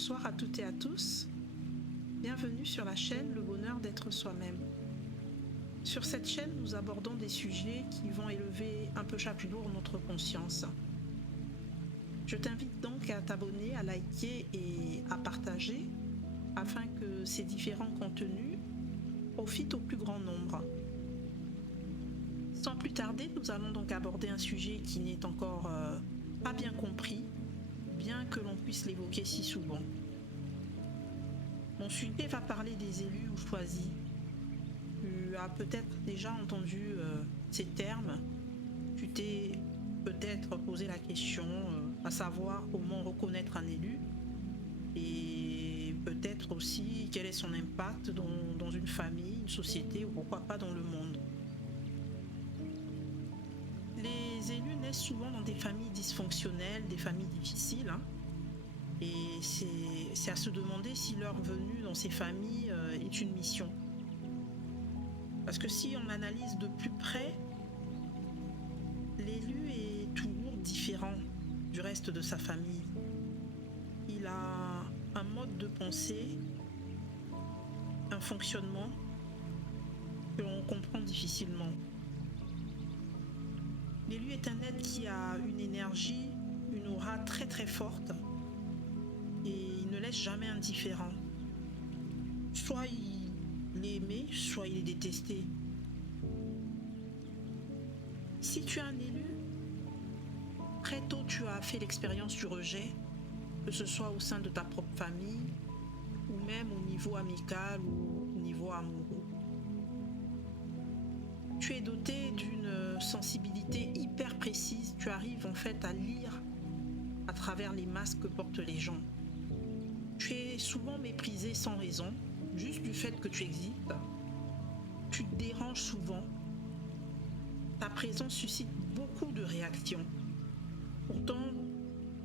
Bonsoir à toutes et à tous. Bienvenue sur la chaîne Le Bonheur d'être soi-même. Sur cette chaîne, nous abordons des sujets qui vont élever un peu chaque jour notre conscience. Je t'invite donc à t'abonner, à liker et à partager afin que ces différents contenus profitent au plus grand nombre. Sans plus tarder, nous allons donc aborder un sujet qui n'est encore pas bien compris, bien que l'on puisse l'évoquer si souvent. Mon sujet va parler des élus ou choisis. Tu as peut-être déjà entendu ces termes. Tu t'es peut-être posé la question à savoir comment reconnaître un élu et peut-être aussi quel est son impact dans une famille, une société ou pourquoi pas dans le monde. Les élus naissent souvent dans des familles dysfonctionnelles, des familles difficiles. Et c'est à se demander si leur venue dans ces familles est une mission. Parce que si on analyse de plus près, l'élu est toujours différent du reste de sa famille. Il a un mode de pensée, un fonctionnement que l'on comprend difficilement. L'élu est un être qui a une énergie, une aura très très forte et il ne laisse jamais indifférent. Soit il est aimé, soit il est détesté. Si tu es un élu, très tôt tu as fait l'expérience du rejet, que ce soit au sein de ta propre famille ou même au niveau amical ou au niveau amoureux. Tu es doté d'une sensibilité hyper précise, tu arrives en fait à lire à travers les masques que portent les gens. Tu es souvent méprisé sans raison, juste du fait que tu existes. Tu te déranges souvent. Ta présence suscite beaucoup de réactions. Pourtant,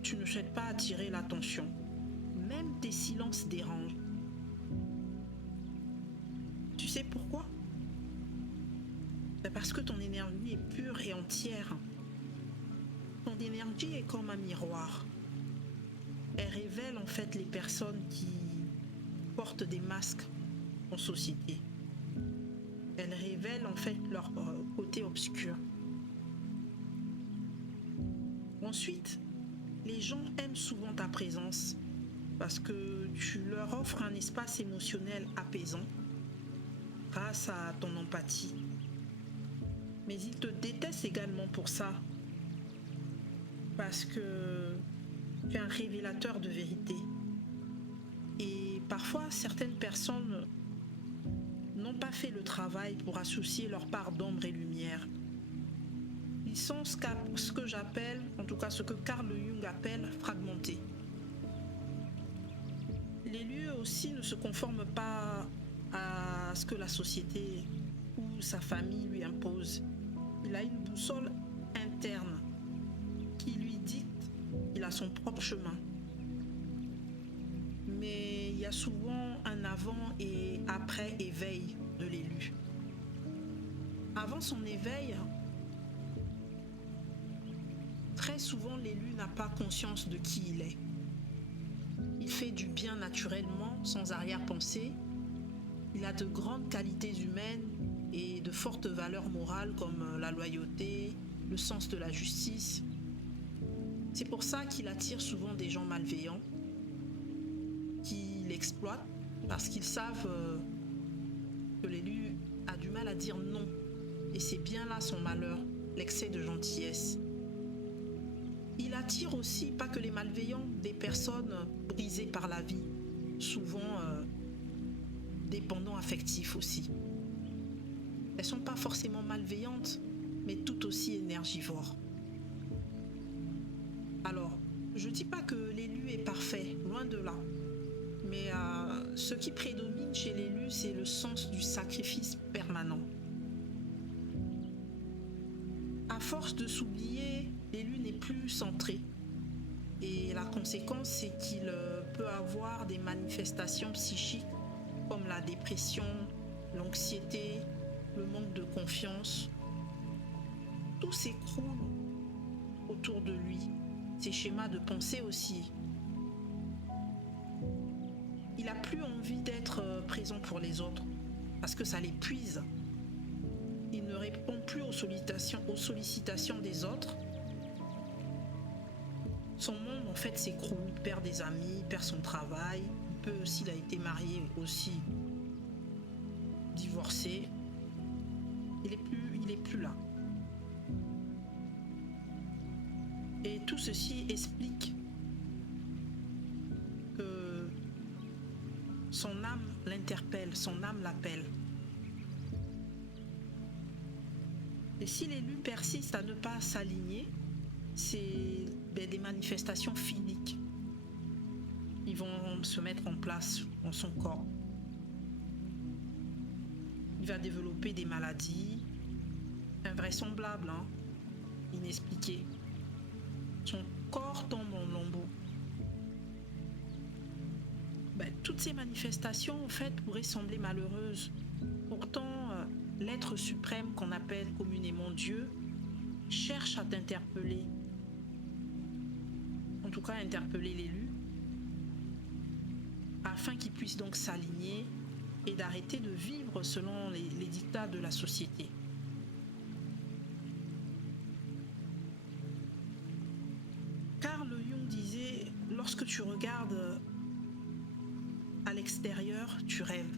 tu ne souhaites pas attirer l'attention. Même tes silences dérangent. Tu sais pourquoi ? C'est parce que ton énergie est pure et entière. Ton énergie est comme un miroir. Elle révèle en fait les personnes qui portent des masques en société. Elle révèle en fait leur côté obscur. Ensuite, les gens aiment souvent ta présence parce que tu leur offres un espace émotionnel apaisant grâce à ton empathie. Mais ils te détestent également pour ça parce que tu es un révélateur de vérité. Et parfois, certaines personnes n'ont pas fait le travail pour associer leur part d'ombre et lumière. Ils sont ce que j'appelle, en tout cas ce que Carl Jung appelle fragmentés. L'élu aussi ne se conforme pas à ce que la société ou sa famille lui impose. Il a une boussole interne qui lui dicte qu'il a son propre chemin. Mais il y a souvent un avant et après éveil de l'élu. Avant son éveil, très souvent l'élu n'a pas conscience de qui il est. Il fait du bien naturellement, sans arrière-pensée. Il a de grandes qualités humaines et de fortes valeurs morales comme la loyauté, le sens de la justice. C'est pour ça qu'il attire souvent des gens malveillants qui l'exploitent parce qu'ils savent que l'élu a du mal à dire non. Et c'est bien là son malheur, l'excès de gentillesse. Il attire aussi, pas que les malveillants, des personnes brisées par la vie, souvent dépendants affectifs aussi. Elles ne sont pas forcément malveillantes, mais tout aussi énergivores. Alors, je ne dis pas que l'élu est parfait, loin de là. Mais ce qui prédomine chez l'élu, c'est le sens du sacrifice permanent. À force de s'oublier, l'élu n'est plus centré. Et la conséquence, c'est qu'il peut avoir des manifestations psychiques comme la dépression, l'anxiété, le manque de confiance. Tout s'écroule autour de lui. Ses schémas de pensée aussi. il n'a plus envie d'être présent pour les autres parce que ça l'épuise. Il ne répond plus aux sollicitations des autres. Son monde, en fait, s'écroule. Il perd des amis, il perd son travail. S'il a été marié, aussi divorcé. Il est plus là. Et tout ceci explique que son âme l'interpelle, son âme l'appelle. Et si l'élu persiste à ne pas s'aligner, c'est des manifestations physiques. Ils vont se mettre en place dans son corps. Il va développer des maladies invraisemblables, inexpliquées. Son corps tombe en lambeaux. Toutes ces manifestations, en fait, pourraient sembler malheureuses. Pourtant, l'être suprême qu'on appelle communément Dieu cherche à t'interpeller. En tout cas, interpeller l'élu, afin qu'il puisse donc s'aligner et d'arrêter de vivre selon les dictats de la société. Carl Jung disait, lorsque tu regardes à l'extérieur, tu rêves.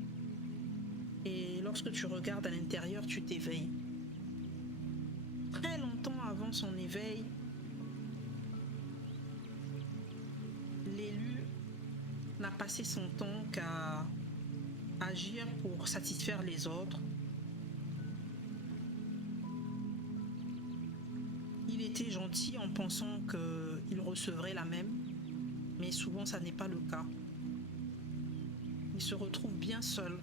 Et lorsque tu regardes à l'intérieur, tu t'éveilles. Très longtemps avant son éveil, l'élu n'a passé son temps qu'à agir pour satisfaire les autres. Il était gentil en pensant qu'il recevrait la même, mais souvent ça n'est pas le cas. Il se retrouve bien seul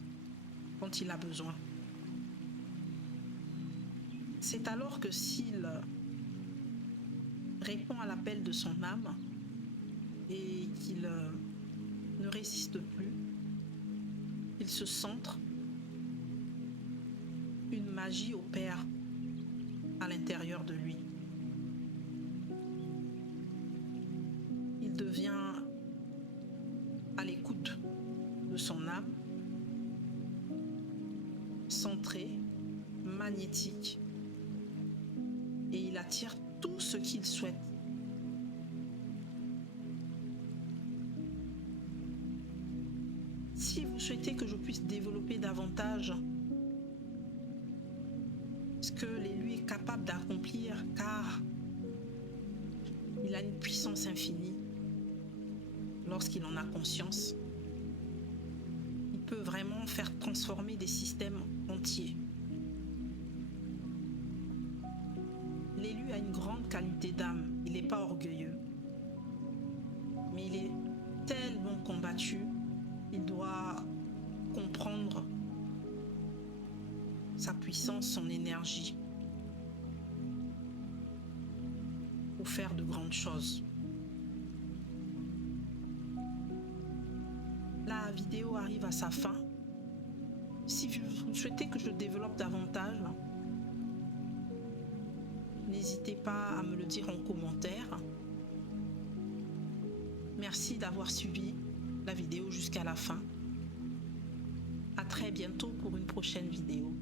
quand il a besoin. C'est alors que s'il répond à l'appel de son âme et qu'il ne résiste plus, il se centre, une magie opère à l'intérieur de lui. Il devient à l'écoute de son âme, centré, magnétique, et il attire tout ce qu'il souhaite. Si vous souhaitez que je puisse développer davantage ce que l'élu est capable d'accomplir, car il a une puissance infinie lorsqu'il en a conscience, il peut vraiment faire transformer des systèmes entiers. L'élu a une grande qualité d'âme, il n'est pas orgueilleux, mais il est tellement combattu. Il doit comprendre sa puissance, son énergie pour faire de grandes choses. La vidéo arrive à sa fin. Si vous souhaitez que je développe davantage, n'hésitez pas à me le dire en commentaire. Merci d'avoir suivi la vidéo jusqu'à la fin. À très bientôt pour une prochaine vidéo.